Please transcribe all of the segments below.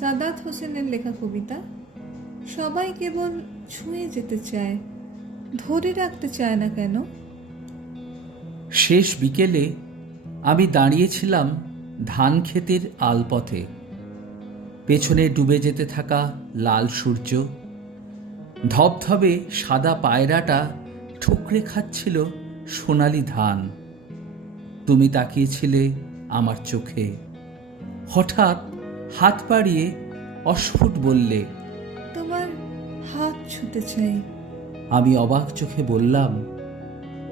সাদাত হোসেনের লেখা কবিতা, সবাই কেবল ছুঁয়ে যেতে চায়, ধরে রাখতে চায় না কেন? শেষ বিকেলে আমি দাঁড়িয়েছিলাম ধান ক্ষেতের আলপথে। পেছনে ডুবে যেতে থাকা লাল সূর্য, ধবধবে সাদা পায়রাটা ঠুকরে খাচ্ছিল সোনালি ধান। তুমি তাকিয়েছিলে আমার চোখে। হঠাৎ হাত বাড়িয়ে অস্ফুট বললে তোমার হাত ছুঁতে চাই। আমি অবাক চোখে বললাম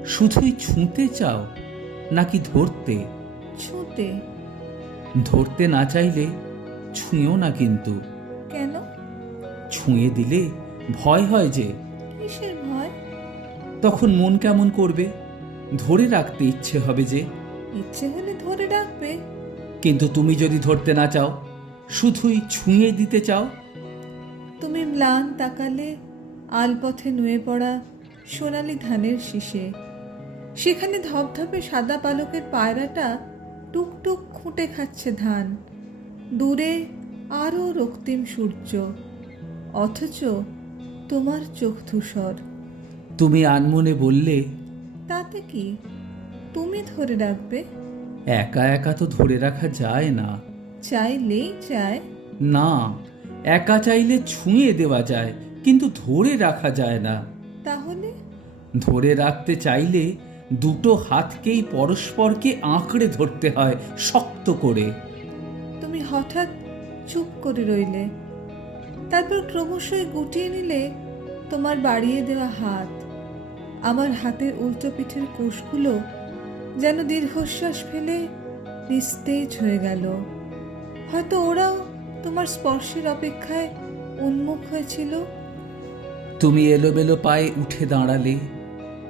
শুধুই ছুঁতে চাও নাকি ধরতে? ছুঁতে। ধরতে না চাইলে ছুঁয়েও না কিন্তু। কেন? ছুঁয়ে দিলে ভয় হয় যে কিসের ভয়? তখন মন কেমন করবে? ধরে রাখতে ইচ্ছে হবে যে ইচ্ছে হলে ধরে রাখবে। কিন্তু তুমি যদি ধরতে না চাও শুধুই ছুঁয়ে দিতে চাও? তুমি ম্লান তাকালে আলপথে নুয়ে পড়া সোনালি ধানের শীষে। সেখানে ধপধপে সাদা পালকের পায়রাটা টুকটুক খুঁটে খাচ্ছে ধান। দূরে আরও রক্তিম সূর্য অথচ তোমার চোখ ধূসর। তুমি আনমনে বললে তাতে কি তুমি ধরে রাখবে? একা একা তো ধরে রাখা যায় না। চাইলেই চায়। না একা চাইলে ছুঁয়ে দেওয়া যায় কিন্তু ধরে রাখা যায় না। তাহলে? ধরে রাখতে চাইলে দুটো হাতকেই পরস্পরকে আঁকড়ে ধরতে হয় শক্ত করে। তুমি হঠাৎ চুপ করে রইলে। তারপর ক্রমশই গুটিয়ে নিলে তোমার বাড়িয়ে দেওয়া হাত। আমার হাতের উল্টো পিঠের কোষগুলো যেন দীর্ঘশ্বাস ফেলে নিস্তেজ হয়ে গেল। হয়তো ওরাও তোমার স্পর্শের অপেক্ষায় উন্মুখ হয়েছিল। তুমি এলোবেলো পায়ে উঠে দাঁড়ালে,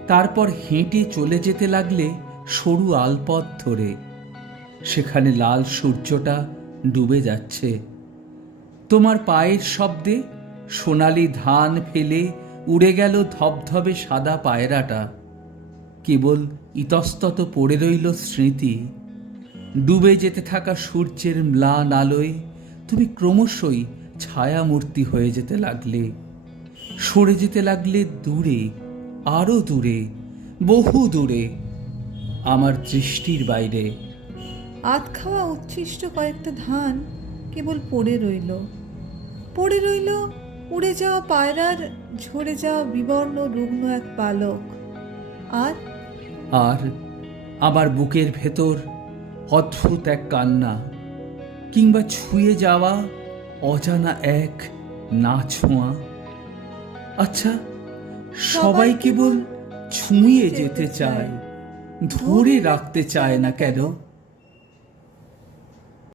তারপর হেঁটে চলে যেতে লাগলে সরু আলপথ ধরে। সেখানে লাল সূর্যটা ডুবে যাচ্ছে। তোমার পায়ের শব্দে সোনালি ধান ফেলে উড়ে গেল ধবধবে সাদা পায়রাটা। কেবল ইতস্তত পড়ে রইল স্মৃতি। ডুবে যেতে থাকা সূর্যের ম্লান আলোয় তুমি ক্রমশই ছায়ামূর্তি হয়ে যেতে লাগলে। সরে যেতে লাগলে দূরে আরও দূরে বহু দূরে আমার দৃষ্টির বাইরে। আধ খাওয়া উচ্ছিষ্ট কয়েকটা ধান কেবল পড়ে রইল। পড়ে রইল উড়ে যাওয়া পায়রার ঝরে যাওয়া বিবর্ণ রুগ্ন এক পালক আর? আর আমার বুকের ভেতর অদ্ভুত এক কান্না কিংবা ছুঁয়ে যাওয়া অজানা এক না ছোঁয়া আচ্ছা সবাই কেবল ছুঁয়ে যেতে চায় ধরে রাখতে চায় না কেন?